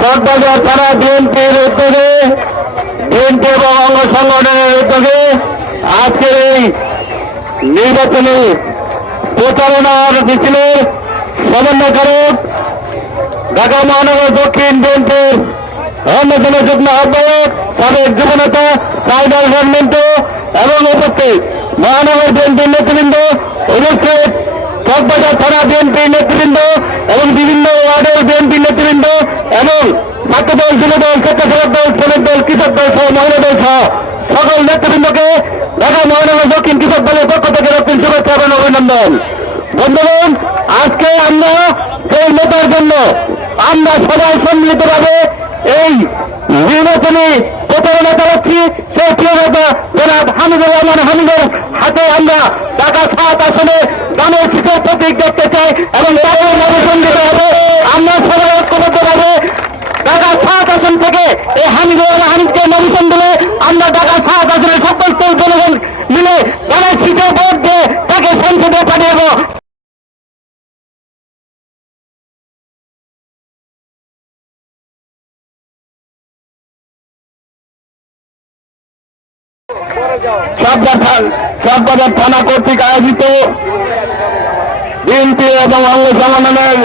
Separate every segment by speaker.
Speaker 1: চকবাজার থানা বিএনপির উদ্যোগে, বিএনপি এবং অঙ্গ সংগঠনের উদ্যোগে আজকের এই নির্বাচনী প্রচারণার মিছিলে সমন্বয়কারক ঢাকা মহানগর দক্ষিণ বিএনপির অন্যতম যুগ্ম আহ্বায়ক, সাবেক যুবনেতা সাইবার গভর্নমেন্ট এবং উপস্থিত মহানগর বিএনপির নেতৃবৃন্দ উপস্থিত। চকবাজার থানা বিএনপির নেতৃবৃন্দ এবং বিভিন্ন ওয়ার্ডের বিএনপির নেতৃবৃন্দ এবং ছাত্রদল, যুবদল, স্বেচ্ছাসেবক দল, শ্রমিক দল, কৃষক দল সহ মহিলা দল সহ সকল নেতৃবৃন্দকে ঢাকা মহানগর দক্ষিণ কৃষক দলের পক্ষ থেকে রক্তিম শুভেচ্ছা এবং অভিনন্দন। বন্ধুগণ, আজকে আমরা সেই নেতার জন্য আমরা সবাই সম্মিলিতভাবে এই নির্বাচনী প্রচারণা চালাচ্ছি। সেই প্রিয় নেতা জনাব হামিদুর রহমান হামিদের হাতে আমরা ঢাকা সাত আসনে দানের শীতের প্রতীক দেখতে চাই এবং তাকে নবসন দিতে হবে। আমরা সবাই ঐক্যবদ্ধভাবে ঢাকা সাত আসন থেকে এই রহমান হামিদকে নবসন দিলে আমরা ঢাকা সাত আসনের সকল জনগণ মিলে দানের শীতের ভোট দিয়ে তাকে সংসদে পাঠিয়ে চাপবাজার থানা কর্তৃক আয়োজিত বিএনপি এবং অঙ্গ সংগঠনের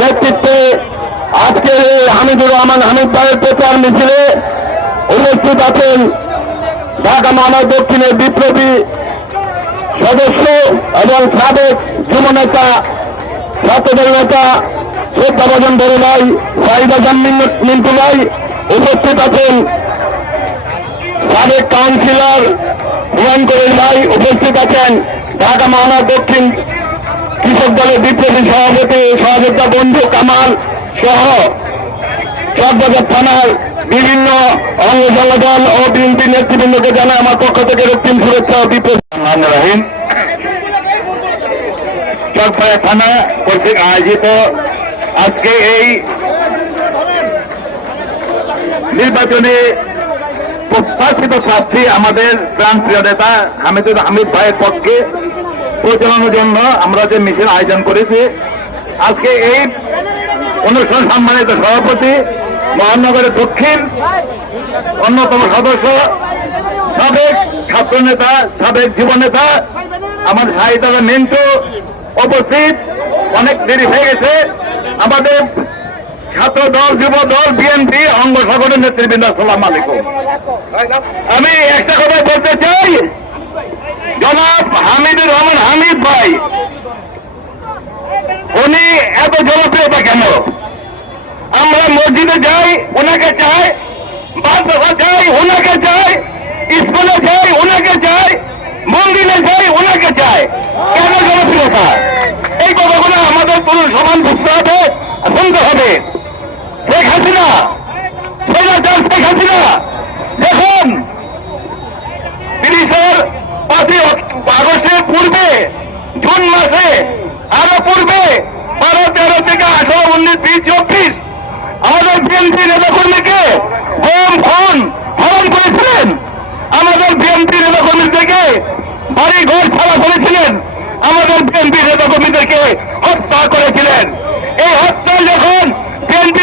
Speaker 1: নেতৃত্বে আজকের এই হামিদুর রহমান হামিদ ভাইয়ের প্রচার মিছিলে উপস্থিত আছেন ঢাকা মহানগর দক্ষিণের বিপ্লবী সদস্য এবং সাবেক যুব নেতা, ছাত্রদল নেতা শ্রদ্ধাভজন বড় ভাই, সাইদ আজম মিন্টু ভাই উপস্থিত আছেন। সাবেক কাউন্সিলর হুয়ান করিম ভাই উপস্থিত আছেন। ঢাকা মহানগর দক্ষিণ কৃষক দলের বিপ্লবী সভাপতি সহযোগিতা বন্ধু কামাল সহ চকবাজার থানার বিভিন্ন অঙ্গ সংগঠন ও বিএনপি নেতৃবৃন্দকে জানায় আমার পক্ষ থেকে রক্তিম শুভেচ্ছা ও বিপ্লবী। চকবাজার থানা কর্তৃক আয়োজিত আজকে এই নির্বাচনে প্রত্যাশিত প্রার্থী আমাদের প্রাণ প্রিয় নেতা হামিদুর হামিদ ভাইয়ের পক্ষে পরিচালনার জন্য আমরা যে মিছিল আয়োজন করেছি। আজকে এই অনুষ্ঠান সম্মানিত সভাপতি মহানগরের দক্ষিণ অন্যতম সদস্য, সাবেক ছাত্র নেতা, সাবেক যুব নেতা, আমার সাহিত্য মিন্টু উপস্থিত। অনেক দেরি হয়ে গেছে। আমাদের ছাত্র দল যুব দল বিএনপি অঙ্গ সংগঠন নেতৃবৃন্দ, আসসালাম আলাইকুম। আমি একটা কথা বলতে চাই। জনাব হামিদুর রহমান হামিদ ভাই, উনি এত জনপ্রিয়তা কেন? আমরা মসজিদে যাই ওনাকে চাই বাসা যাই ওনাকে চাই, স্কুলে যাই ওনাকে চাই, মন্দিরে যাই ওনাকে চাই। কেন জনপ্রিয়তা? এই কথাগুলো আমাদের পুরো সমান বুঝতে হবে, শুনতে হবে। শেখ হাসিনা! শেখ হাসিনা! দেখুন, তিরিশের পাঁচই থেকে আঠারো, উনিশ, বিশ আমাদের বিএনপি নেতাকর্মীকে গম করেছিলেন। আমাদের বিএনপি নেতাকর্মীদেরকে বাড়ি ঘর করেছিলেন। হত্যা করেছিলেন। এই হত্যা যখন বিএনপি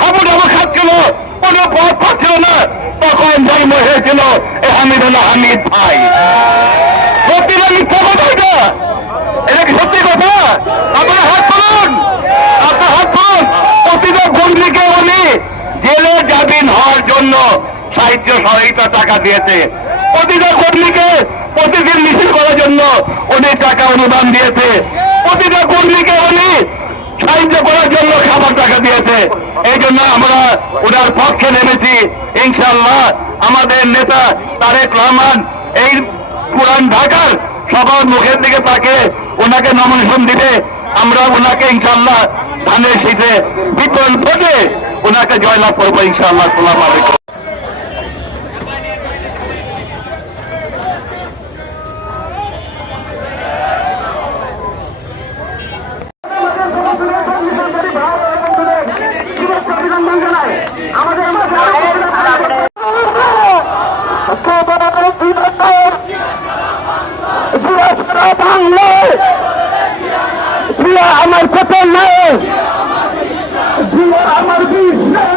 Speaker 1: নেতাকর্মীরা হাবু ডাবু খাচ্ছিল কোনো পথ পাচ্ছিল না। তখন জন্ম হয়েছিল এ হামিদুল্লাহ হামিদ ভাই। সত্যি না মিথ্যা কথা এটা এটা কি সত্যি কথা? আপনার হাত তুলুন, আপনার হাত তুলুন। প্রতিটা বন্দীকে উনি জেলে জামিন হওয়ার জন্য সাহিত্য সহায়তা টাকা দিয়েছে। প্রতিটা কর্মীকে প্রতিদিন মিছিল করার জন্য উনি টাকা অনুদান দিয়েছে। প্রতিটা কর্মীকে উনি সাহায্য করার জন্য খাবার টাকা দিয়েছে। এই জন্য আমরা ওনার পক্ষে নেমেছি। ইনশাল্লাহ আমাদের নেতা তারেক রহমান এই পুরান ঢাকার সবার মুখের দিকে তাকে ওনাকে নমিনেশন দিবে। আমরা ওনাকে ইনশাল্লাহ ধানের শীতে বিপুল ভোটে ওনাকে জয়লাভ করব ইনশাল্লাহ সালাম আলাইকুম। বাংলায় আমার কত নাই।
Speaker 2: আমার বিশ্বাস।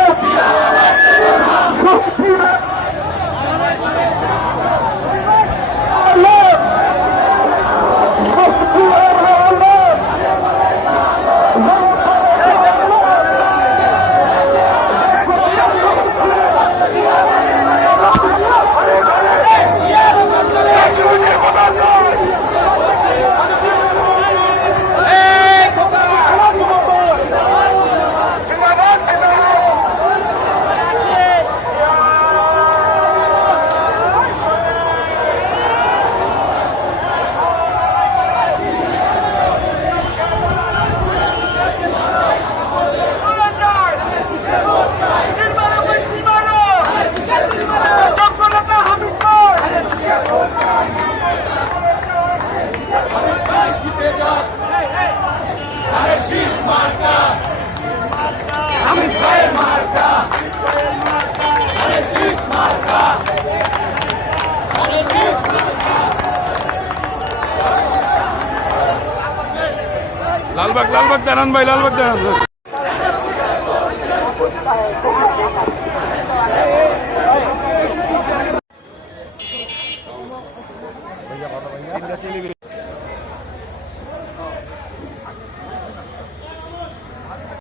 Speaker 3: লালবাগ লালবাগ দাঁড়ান ভাই লালবাগ দাঁড়ান